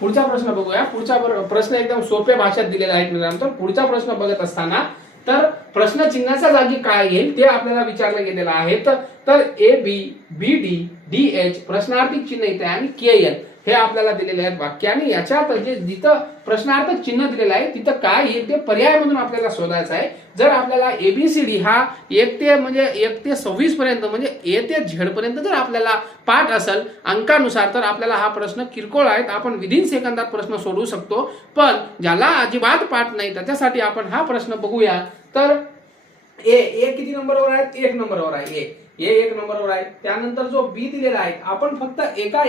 पुढचा प्रश्न बघूया। पुढचा प्रश्न एकदम सोप्या भाषेत दिलेला आहे मित्रांनो। तर पुढचा प्रश्न बघत असताना तर प्रश्न चिन्हाच्या जागी काय येईल ते आपल्याला विचारलं गेलेलं आहे। तर A B B D D H प्रश्नार्थी चिन्ह इथे आणि के एल हे आपल्याला दिलेले आहेत वाक्य आणि याच्यात जे जिथं प्रश्नार्थक चिन्ह दिलेलं आहे तिथं काय येईल ते पर्यायमधून आपल्याला शोधायचं आहे। जर आपल्याला एबीसीडी हा 1 ते 26 पर्यंत म्हणजे ए ते झेड पर्यंत जर आपल्याला पाठ असेल अंकानुसार तर आपल्याला हा प्रश्न किरकोळ आहे, आपण विदिन सेकंदात प्रश्न सोडवू शकतो। पण ज्याला अजिबात पाठ नाही त्याच्यासाठी आपण हा प्रश्न बघूया। तर ए किती नंबरवर आहे? 1 नंबरवर आहे। ए 1 नंबरवर आहे। त्यानंतर जो बी दिलेला आहे आपण फक्त एका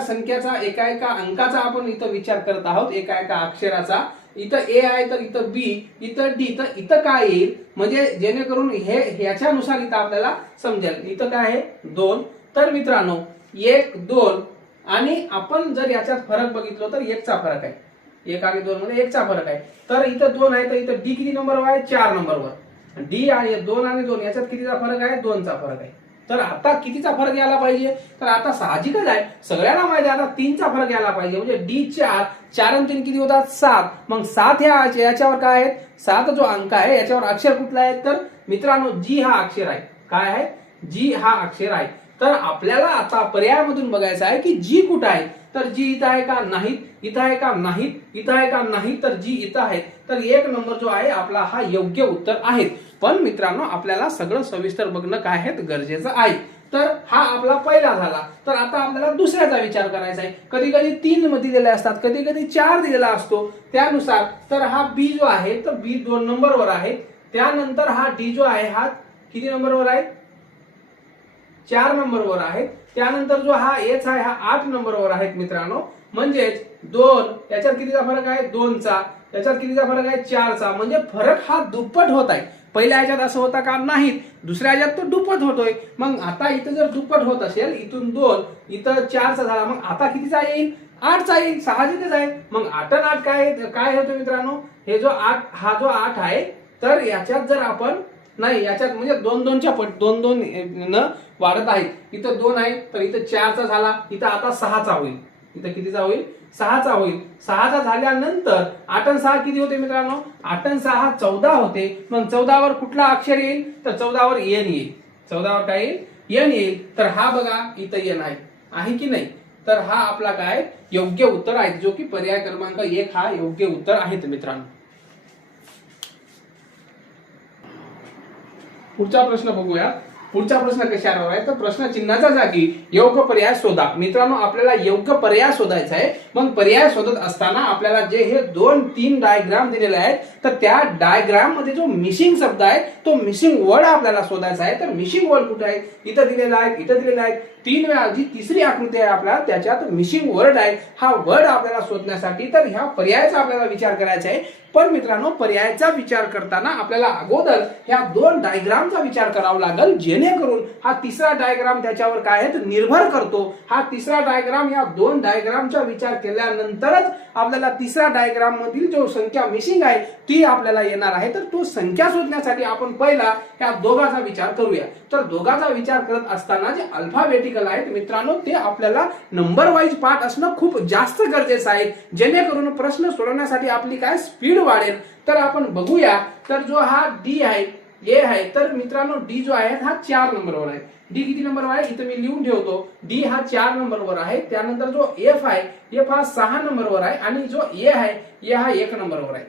संख्याचा एका अंकाचा आपण इथं विचार करत आहोत, एका अक्षराचा। इथं ए आहे तर इथं बी, इथं डी, तर इथं काय येईल म्हणजे जेणेकरून हे ह्याच्यानुसार इथं आपल्याला समजेल। इथं काय आहे 2। तर मित्रांनो 1 2 आणि आपण जर याच्यात फरक बघितलो तर 1 चा फरक आहे। 1 आणि 2 मध्ये 1 चा फरक आहे। तर इथं 2 आहे तर इथं डी किती नंबरवर आहे? 4 नंबरवर। डी आणि 2 आणि 2 याच्यात कितीचा फरक आहे? 2 चा फरक आहे। तर आता कितीचा फरक यायला पाहिजे? तर आता साहजिकच आहे, सगळ्यांना माहिती आहे आता 3 चा फरक यायला पाहिजे। म्हणजे डी 4 4 आणि 3 किती होतात? 7। मग 7 याच्यावर काय आहे? 7 जो अंक आहे याच्यावर अक्षर कुठला आहे? तर मित्रांनो जी हा अक्षर आहे। काय आहे? जी हा अक्षर आहे। तर आपल्याला आता पर्यायामधून बघायचं आहे की जी कुठं आहे। तर जी इथं आहे का? नाही। इथं आहे का? नाही। इथं आहे का? नाही। तर जी इथं आहे। तर 1 नंबर जो आहे आपला हा योग्य उत्तर आहे। पण मित्रांनो आपल्याला सगळं सविस्तर बघणं काय आहे गरजेचं आहे। तर हा आपला पहिला झाला। तर आता आपल्याला दुसऱ्याचा विचार करायचा आहे। कधी कधी 3 मध्ये दिलेले असतात, कधी कधी 4 दिलेला असतो, त्यानुसार तर हा बी जो आहे तर बी 2 नंबरवर आहे। त्यानंतर हा डी जो आहे हा किती नंबरवर आहे? 4 नंबरवर आहे। त्यानंतर जो हा एच आहे हा 8 नंबरवर आहे मित्रांनो। म्हणजेच 2 याच्यात कितीचा फरक आहे? 2 चा। याच्यात कितीचा फरक आहे? 4 चा। म्हणजे फरक हा दुप्पट होत आहे। पहिल्या ह्याच्यात असं होता का? नाही। दुसऱ्या ह्याच्यात तो दुप्पट होतोय। मग आता इथं जर दुप्पट होत असेल, इथून 2 इथं 4 चा झाला, मग आता कितीचा येईल? 8 चा येईल, साहजिकच आहे। मग 8 आणि 8 काय होतं मित्रांनो? हे जो 8 हा जो 8 आहे तर याच्यात जर आपण नाही याच्यात म्हणजे 2 च्या पट 2 न वाढत आहेत। इथं 2 आहे तर इथं 4 चा झाला, इथं आता 6 चा होईल। इथं कितीचा होईल? 6 चा होईल। 6 चा झाल्यानंतर 8 आणि 6 किती होते मित्रांनो? 8 आणि 6 14 होते। मग 14 वर कुठला अक्षर येईल? तर 14 वर एन येईल। 14 वर काय येईल? एन येईल। तर हा बघा इथं एन आहे की नाही? तर हा आपला काय योग्य उत्तर आहे, जो की पर्याय क्रमांक 1 हा योग्य उत्तर आहे मित्रांनो। पुढचा प्रश्न बघूया। पुढचा प्रश्न कशावर आहे? तर प्रश्न चिन्हाच्या जागी योग्य पर्याय शोधा। मित्रांनो आपल्याला योग्य पर्याय शोधायचा आहे। मग पर्याय शोधत असताना आपल्याला जे हे 2-3 डायग्राम दिलेले आहेत तर त्या डायग्राम मध्ये जो मिसिंग शब्द आहे तो मिसिंग वर्ड आपल्याला शोधायचा आहे। तर मिसिंग वर्ड कुठे आहे? इथं दिलेला आहे, इथं दिलेला आहे। 3 वेळा जी तिसरी आकृती आहे आपल्याला त्याच्यात मिसिंग वर्ड आहे। हा वर्ड आपल्याला शोधण्यासाठी तर ह्या पर्यायाचा आपल्याला विचार करायचा आहे। पण मित्रांनो पर्यायाचा विचार करताना आपल्याला अगोदर ह्या 2 डायग्रामचा विचार करावा लागेल, जेणेकरून हा तिसरा डायग्राम त्याच्यावर काय आहे तर निर्भर करतो। हा तिसरा डायग्राम या 2 डायग्रामचा विचार केल्यानंतरच आपल्याला तिसरा डायग्राम मधील जो संख्या मिसिंग आहे ती आपल्याला येणार आहे। तर तो संख्या शोधण्यासाठी आपण पहिला ह्या दोघांचा विचार करूया। तर दोघांचा विचार करत असताना जे अल्फाबेटिकल आहेत मित्रांनो ते आपल्याला नंबर वाईज पाठ असणं खूप जास्त गरजेचं आहे, जेणेकरून प्रश्न सोडवण्यासाठी आपली काय स्पीड वाढेल। तर आपण बघूया। तर जो हा डी आहे ए आहे तर मित्रांनो डी जो आहे हा 4 नंबरवर आहे। डी किती नंबरवर आहे? इथं मी लिहून ठेवतो। डी हा 4 नंबरवर आहे। त्यानंतर जो एफ आहे एफ हा 6 नंबरवर आहे आणि जो ए आहे ए हा 1 नंबरवर आहे।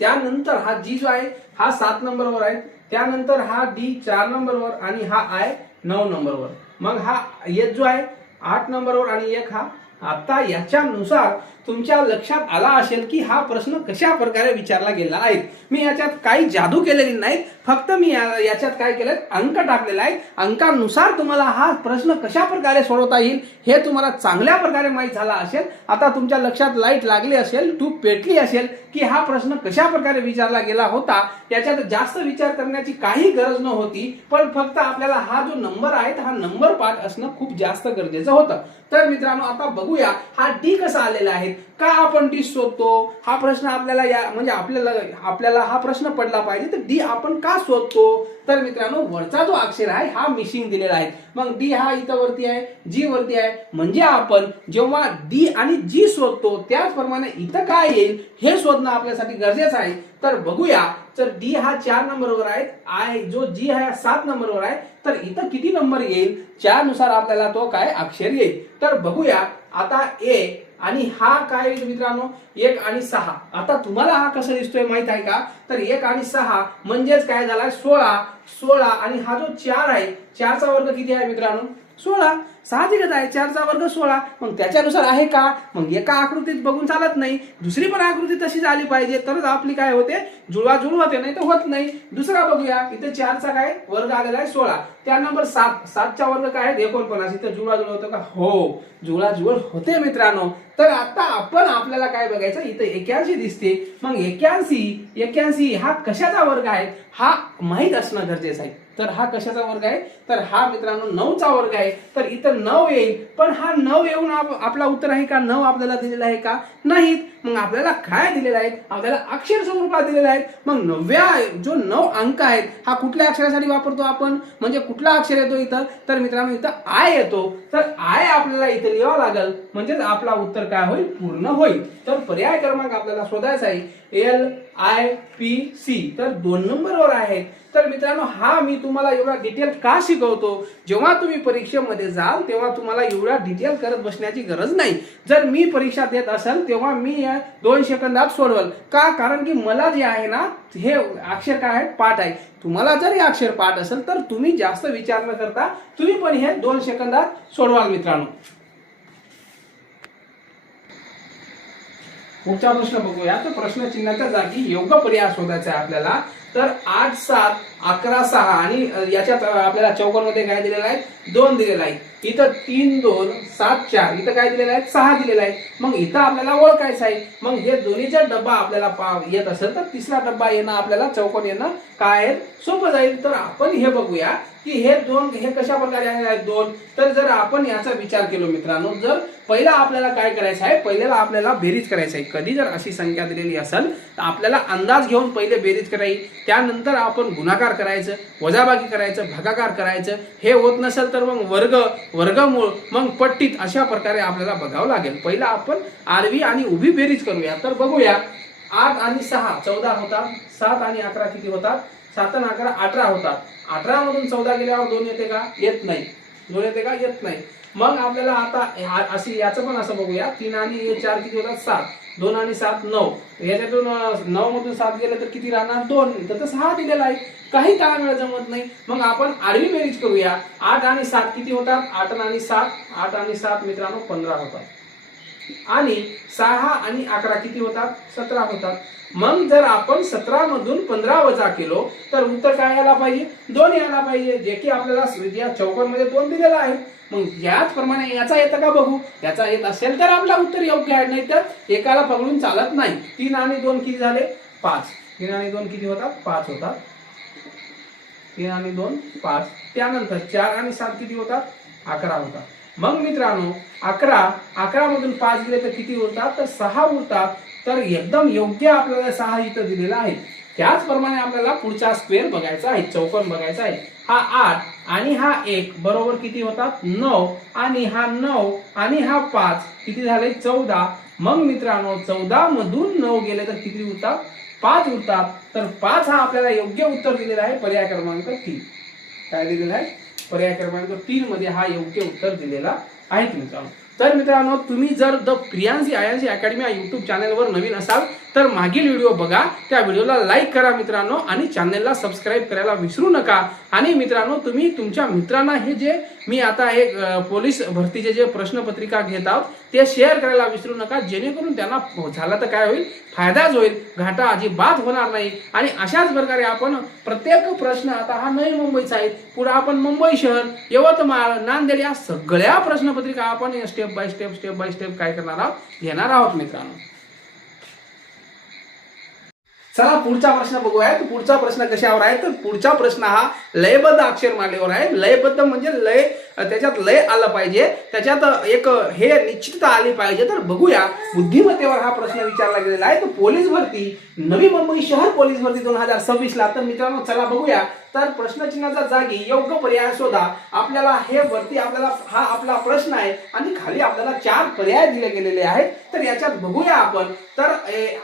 त्यानंतर हा जी जो आहे हा 7 नंबरवर आहे। त्यानंतर हा डी 4 नंबरवर आणि हा आय 9 नंबरवर। मग हा एच जो आहे 8 नंबरवर आणि 1 हा। आता याच्यानुसार तुमच्या लक्षात आला असेल की हा प्रश्न कशा प्रकारे विचारला गेला आहे। मी याच्यात काही जादू केलेली नाही, फक्त मी याच्यात काय केलं अंक टाकलेले आहेत। अंकानुसार तुम्हाला हा प्रश्न कशा प्रकारे सोडवता येईल हे तुम्हाला चांगल्या प्रकारे माहित झाला असेल। आता तुमच्या लक्षात लाईट लागली असेल, ट्यूब पेटली असेल की हा प्रश्न कशा प्रकारे विचारला गेला होता। याच्यात जास्त विचार करण्याची काही गरज नव्हती, पण फक्त आपल्याला हा जो नंबर आहे हा नंबर पाठ असणं खूप जास्त गरजेचं होतं। तर मित्रांनो आता बघूया हा डी कसा आलेला आहे, का आपण डी शोधतो। हा प्रश्न आपल्याला म्हणजे आपल्याला हा प्रश्न पडला पाहिजे, तर डी आपण का शोधतो। तर मित्रांनो वरचा जो अक्षर आहे हा मिसिंग दिलेला आहे। मग डी हा इथं वरती आहे, जी वरती आहे, म्हणजे आपण जेव्हा डी आणि जी शोधतो त्याचप्रमाणे इथं काय येईल हे शोधणं आपल्यासाठी गरजेचं आहे. तर बघूया, तर डी हा 4 नंबरवर आहे, आय जो जी हा 7 नंबरवर आहे, तर इथं किती नंबर येईल 4 नुसार आपल्याला तो काय अक्षर येईल. तर बघूया आता ए आणि हा काय येईल मित्रांनो 1 आणि 6. आता तुम्हाला हा कसा दिसतोय माहित आहे का, तर 1 आणि 6 म्हणजेच काय झाला 16 आणि हा जो 4 आहे 4 चा वर्ग किती आहे मित्रांनो 16. साहजिकच आहे 4 चा वर्ग 16. मग त्याच्यानुसार आहे का, मग एका आकृतीत बघून चालत नाही, दुसरी पण आकृती तशी झाली पाहिजे तरच आपली काय होते जुळवाजुळव होते, नाही तर होत नाही. दुसरा बघूया, इथे 4 चा काय वर्ग आलेला आहे 16, त्यानंतर 7 चा वर्ग काय आहे 49. इथे जुळवाजुळव होतं का, हो जुळवाजुळव होते मित्रांनो. तर आता आपण आपल्याला काय बघायचं, इथे 81 दिसते, मग 81 हा कशाचा वर्ग आहे हा माहित असणं गरजेचं आहे. तर हा कशाचा वर्ग आहे, तर हा मित्रांनो 9 चा वर्ग आहे. तर इथं 9 येईल, पण हा 9 येऊन आपला उत्तर आहे का, 9 आपल्याला दिलेला आहे का, नाहीत. मग आपल्याला काय दिलेला आहे, आपल्याला अक्षर स्वरूपात दिलेला आहे. मग 9व्या जो 9 अंक आहेत हा कुठल्या अक्षरासाठी वापरतो आपण, म्हणजे कुठला अक्षर येतो इथं, तर मित्रांनो इथं आय येतो. तर आय आपल्याला इथे लिहावं लागेल, म्हणजेच आपला उत्तर काय होईल पूर्ण होईल. तर पर्याय क्रमांक आपल्याला शोधायचा आहे LIPC. तर 2 नंबरवर आहे. तर मित्रांनो हा मी तुम्हाला एवढा डिटेल का शिकवतो, जेव्हा तुम्ही परीक्षेमध्ये जाल तेव्हा तुम्हाला एवढा डिटेल करत बसण्याची गरज नाही. जर मी परीक्षा देत असेल तेव्हा मी 2 सेकंदात सोडवल का, कारण की मला जे आहे ना हे अक्षर काय आहे पाठ आहे. तुम्हाला जर हे अक्षर पाठ असेल तर तुम्ही जास्त विचार न करता तुम्ही पण हे 2 सेकंदात सोडवाल मित्रांनो. पुढचा प्रश्न बघूया. तर प्रश्न चिन्हाच्या जागी योग्य पर्याय शोधायचा आहे आपल्याला. तर 8 7 11 6 आणि याच्यात आपल्याला चौकोनमध्ये काय दिलेलं आहे 2 दिलेला आहे. इथं 3 2 7 4 इथं काय दिलेलं आहे 6 दिलेला आहे. मग इथं आपल्याला ओळखायचं आहे. मग हे दोन्हीचा डब्बा आपल्याला येत असेल तर तिसरा डब्बा येणं आपल्याला चौकोन येणं काय आहे सोपं जाईल. तर आपण हे बघूया की हे 2 हे कशा प्रकारे आलेले आहेत 2. तर जर आपण याचा विचार केलो मित्रांनो, जर पहिला आपल्याला काय करायचं आहे, पहिल्याला आपल्याला बेरीज करायचं आहे. कधी जर अशी संख्या दिलेली असेल तर आपल्याला अंदाज घेऊन पहिले बेरीज करायची, त्यानंतर आपण गुणाकार करायचं, वजाबाकी करायचं, भागाकार करायचं. हे होत नसेल तर मग वर्गमूळ, मग पट्टीत, अशा प्रकारे आपल्याला बघावं लागेल. पहिला आपण आडवी आणि उभी बेरीज करूया. तर बघूया 8 आणि 6 14 होतात, 7 आणि 11 किती होतात 7 आणि 11 18 होतात. 18 मधून 14 गेल्यावर 2 येते का, येत नाही. 2 येते का, येत नाही. मग आपल्याला आता अशी याचं पण असं बघूया 3 आणि 4 किती होतात 7, 2 आणि 7 9. याच्यातून 9 मधून 7 गेलं तर किती राहणार 2. इथं तर 6 दिलेला आहे, काही ताळमेळ जमत नाही. मग आपण आडवी बेरीज करूया. 8 आणि 7 किती होतात 8 आणि 7 मित्रांनो 15 होतात. आणि 6 आणि 11 किती होतात 17 होतात. मग जर आपण 17 मधून 15 वजा केलो तर उत्तर काय यायला पाहिजे 2 यायला पाहिजे, जे की आपल्याला या चौकोनमध्ये 2 दिलेला आहे. मग याचप्रमाणे याचा येतं का बघू, याचा येत असेल तर आपला उत्तर योग्य आहे, नाही तर एकाला पकडून चालत नाही. 3 आणि 2 किती झाले 5. 3 आणि 2 किती होतात 5 होतात. 3 आणि 2 5. त्यानंतर 4 आणि 7 किती होतात 11 होतात. मग मित्रांनो 11 मधून 5 गेले तर किती उरतात तर 6 उरतात. तर एकदम योग्य आपल्याला 6 इथं दिलेला आहे. त्याचप्रमाणे आपल्याला पुढचा स्क्वेअर बघायचा आहे, चौकोन बघायचा आहे. हा 8 आणि हा 1 बरोबर किती होतात 9 आणि हा 9 आणि हा 5 किती झाले 14. मग मित्रांनो 14 मधून 9 गेले तर किती उरतात 5 उरतात. तर 5 हा आपल्याला योग्य उत्तर दिलेला आहे पर्याय क्रमांक 3. काय दिलेला आहे पर्याय क्रमांक 3 मध्ये हा योग्य उत्तर दिलेला आहे मित्रांनो. तर मित्रांनो तुम्ही जर द प्रियांशी आयांशी अकॅडमी या युट्यूब चॅनलवर नवीन असाल तर मागील व्हिडिओ बघा, त्या व्हिडिओला लाईक करा मित्रांनो आणि चॅनलला सबस्क्राईब करायला विसरू नका. आणि मित्रांनो तुम्ही तुमच्या मित्रांना हे जे मी आता हे पोलीस भरतीचे जे प्रश्नपत्रिका घेत आहोत ते शेअर करायला विसरू नका, जेणेकरून त्यांना झाला तर काय होईल फायदाच होईल, घाटा अजिबात होणार नाही. आणि अशाच प्रकारे आपण प्रत्येक प्रश्न, आता हा नवी मुंबईचा आहे, पुढे आपण मुंबई शहर, यवतमाळ, नांदेड या सगळ्या प्रश्नपत्रिका आपण स्टेप बाय स्टेप काय करणार आहोत घेणार आहोत मित्रांनो. चला पुढचा प्रश्न बघूया. पुढचा प्रश्न कशावर आहे तर पुढचा प्रश्न हा लयबद्ध अक्षरमालेवर आहे. लयबद्ध म्हणजे लय त्याच्यात लय आलं पाहिजे, त्याच्यात एक हे निश्चितता आली पाहिजे. तर बघूया बुद्धिमत्तेवर हा प्रश्न विचारला गेलेला आहे. तर पोलीस भरती, नवी मुंबई शहर पोलीस भरती 2026 ला. तर मित्रांनो चला बघूया. तर प्रश्नचिन्हाच्या जागी योग्य पर्याय शोधा. आपल्याला हे वरती आपल्याला हा आपला प्रश्न आहे आणि खाली आपल्याला 4 पर्याय दिले गेलेले आहेत. तर याच्यात बघूया आपण. तर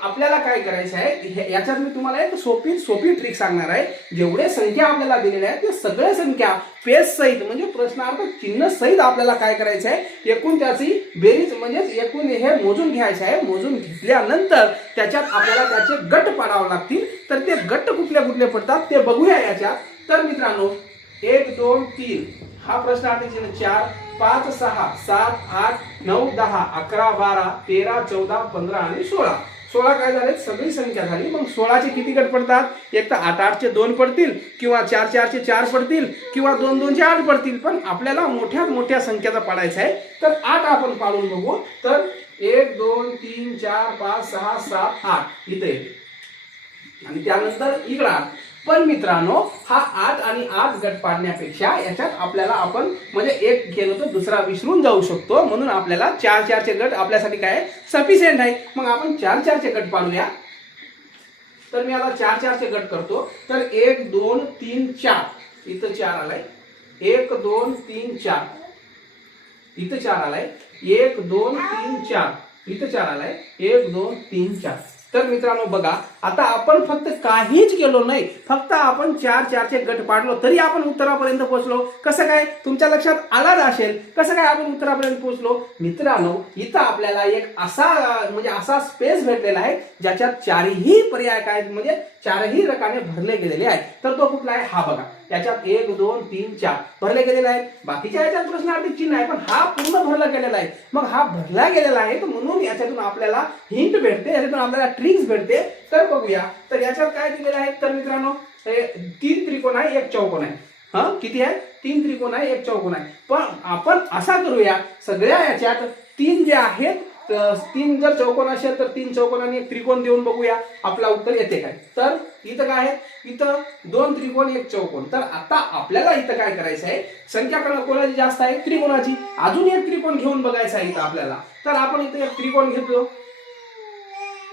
आपल्याला काय करायचं आहे, याच्यात मी तुम्हाला एक सोपी ट्रिक सांगणार आहे. जेवढे संख्या आपल्याला दिलेल्या आहेत ते सगळे संख्या पेज सहित म्हणजे प्रश्नार्थ चिन्ह सहित आपल्याला काय करायचं आहे, एकूण त्याची बेरीज म्हणजे एकूण हे मोजून घ्यायचं आहे. मोजून घेतल्यानंतर त्याच्यात आपल्याला त्याचे गट पाडावे लागतील. तर ते गट कुठले कुठले पडतात ते बघूया याच्यात. तर मित्रांनो 1 2 3 हा प्रश्नार्थी चिन्ह 4 5 6 7 8 9 10 11 12 13 14 15 आणि 16. 16 काय झाले, सगळी संख्या झाली. मग 16चे किती गट पडतात, एक तर 8 8 चे 2 पडतील, किंवा 4 4 चे 4 पडतील, किंवा 2 2 चे 8 पडतील. पण आपल्याला मोठ्यात मोठ्या संख्येचा पाडायचा आहे. तर 8 आपण पाडून बघू. तर 1 2 3 4 5 6 7 8 इथे आणि त्यानंतर इकडा. पण मित्रांनो हा 8 आणि 8 गट पाडण्यापेक्षा याच्यात आपल्याला आपण म्हणजे एक केलं तर दुसरा विसरून जाऊ शकतो. म्हणून आपल्याला 4 4 चे गट आपल्यासाठी काय सफिशियंट आहे. मग आपण 4 4 चे गट पाडूया. तर मी आता 4 4 चे गट करतो. तर 1 2 3 4 इथं 4 आलाय. 1 2 3 4 इथं 4 आलाय. 1 2 3 4 इथं 4 आलाय. 1 2 3 4. तर मित्रांनो बघा, आता आपण फक्त काहीच केलो नाही, फक्त आपण 4 4 चे गट पाडलो तरी आपण उत्तरापर्यंत पोहोचलो. कसं काय, तुमच्या लक्षात आलाच असेल कसं काय आपण उत्तरापर्यंत पोहोचलो. मित्रांनो इथं आपल्याला एक असा स्पेस भेटलेला आहे ज्याच्यात 4ही पर्याय काय म्हणजे 4ही रकाने भरले गेलेले आहेत. तर तो कुठला आहे, हा बघा. याच्यात 1 2 3 4 भरले गेलेले आहेत. बाकीच्या याच्यात प्रश्नार्थी चिन्ह आहे, पण हा पूर्ण भरला गेलेला आहे. मग हा भरला गेलेला आहे, तर म्हणून याच्यातून आपल्याला हिंट भेटते, याच्यातून आपल्याला ट्रिक्स भेटते. तर बघूया. तर याच्यात काय दिलेलं आहे, तर मित्रांनो 3 त्रिकोण आहे, 1 चौकोन आहे. किती आहे, 3 त्रिकोण आहे, 1 चौकोन आहे. पण आपण असा करूया, सगळ्या याच्यात 3 जे आहेत, 3 जर चौकोन असेल तर 3 चौकोन आणि 1 त्रिकोण देऊन बघूया आपला उत्तर येते काय. तर इथं काय आहे, इथं 2 त्रिकोण 1 चौकोन. तर आता आपल्याला इथं काय करायचं आहे, संख्या कोणाची जास्त आहे, त्रिकोणाची. अजून 1 त्रिकोण घेऊन बघायचं आहे इथं आपल्याला. तर आपण इथं 1 त्रिकोण घेतलो,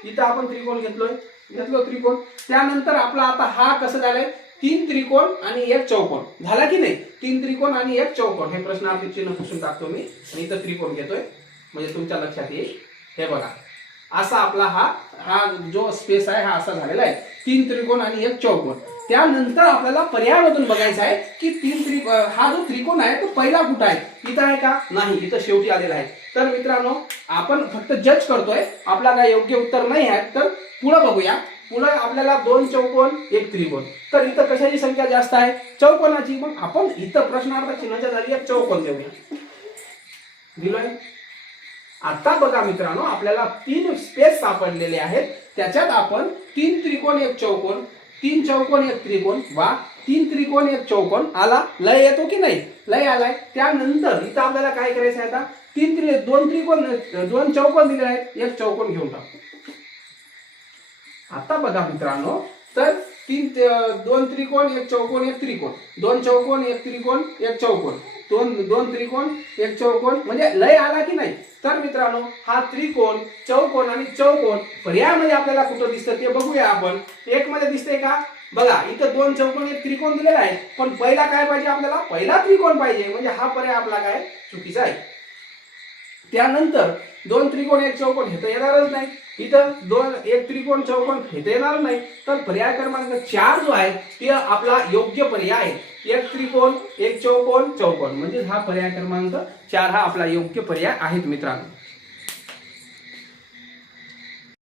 इथं आपण त्रिकोण घेतलो त्रिकोण. त्यानंतर आपला आता हा कसं झालंय, 3 त्रिकोण आणि 1 चौकोन झाला की नाही. 3 त्रिकोण आणि 1 चौकोन हे प्रश्नार्थी चिन्ह पुसून टाकतो मी आणि इथं त्रिकोण घेतोय म्हणजे तुमच्या लक्षात येईल. हे बघा, असा आपला हा जो स्पेस आहे हा असा झालेला आहे, 3 त्रिकोण आणि 1 चौकोन. त्यानंतर आपल्याला पर्यायामधून बघायचं आहे की हा जो त्रिकोण आहे तो पहिला कुठं आहे, इथं आहे का, नाही, इथं शेवटी आलेला आहे. तर मित्रांनो आपण फक्त जज करतोय, आपला काय योग्य उत्तर नाही आहे. तर पुढे बघूया. पुढे आपल्याला 2 चौकोन 1 त्रिकोण. तर इथं कशाची संख्या जास्त आहे, चौकोनाची. मग आपण इथं प्रश्नार्थ चिन्हाच्या जागी 1 चौकोन देऊया, दिलोय. आता बघा मित्रांनो, आपल्याला 3 स्पेस सापडलेले आहेत. त्याच्यात आपण 3 त्रिकोण 1 चौकोन, 3 चौकोन 1 त्रिकोण, वा 3 त्रिकोण 1 चौकोन आला. लय येतो की नाही, लय आलाय. त्यानंतर इथं आपल्याला काय करायचं आहे, आता 2 त्रिकोण 2 चौकोन दिले आहेत, 1 चौकोन घेऊन टाकतो. आता बघा मित्रांनो, तर 2 त्रिकोण 1 चौकोन 1 त्रिकोण, 2 चौकोन 1 त्रिकोण 1 चौकोन, 2 त्रिकोण 1 चौकोन म्हणजे लय आला की नाही. तर मित्रांनो हा त्रिकोण, चौकोन आणि चौकोन पर्यायामध्ये आपल्याला कुठं दिसतं ते बघूया आपण. 1 मध्ये दिसतंय का, बघा इथं 2 चौकोन 1 त्रिकोण दिलेला आहे, पण पहिला काय पाहिजे आपल्याला, पहिला त्रिकोण पाहिजे. म्हणजे हा पर्याय आपला काय चुकीचा आहे. त्यानंतर 2 त्रिकोण 1 चौकोन हे तर येणारच नाही. इथं 1 त्रिकोण चौकोन हे तर येणार नाही. तर पर्याय क्रमांक 4 जो आहे ते आपला योग्य पर्याय आहे. 1 त्रिकोण 1 चौकोन चौकोन म्हणजे हा पर्याय क्रमांक 4 हा आपला योग्य पर्याय आहे मित्रांनो.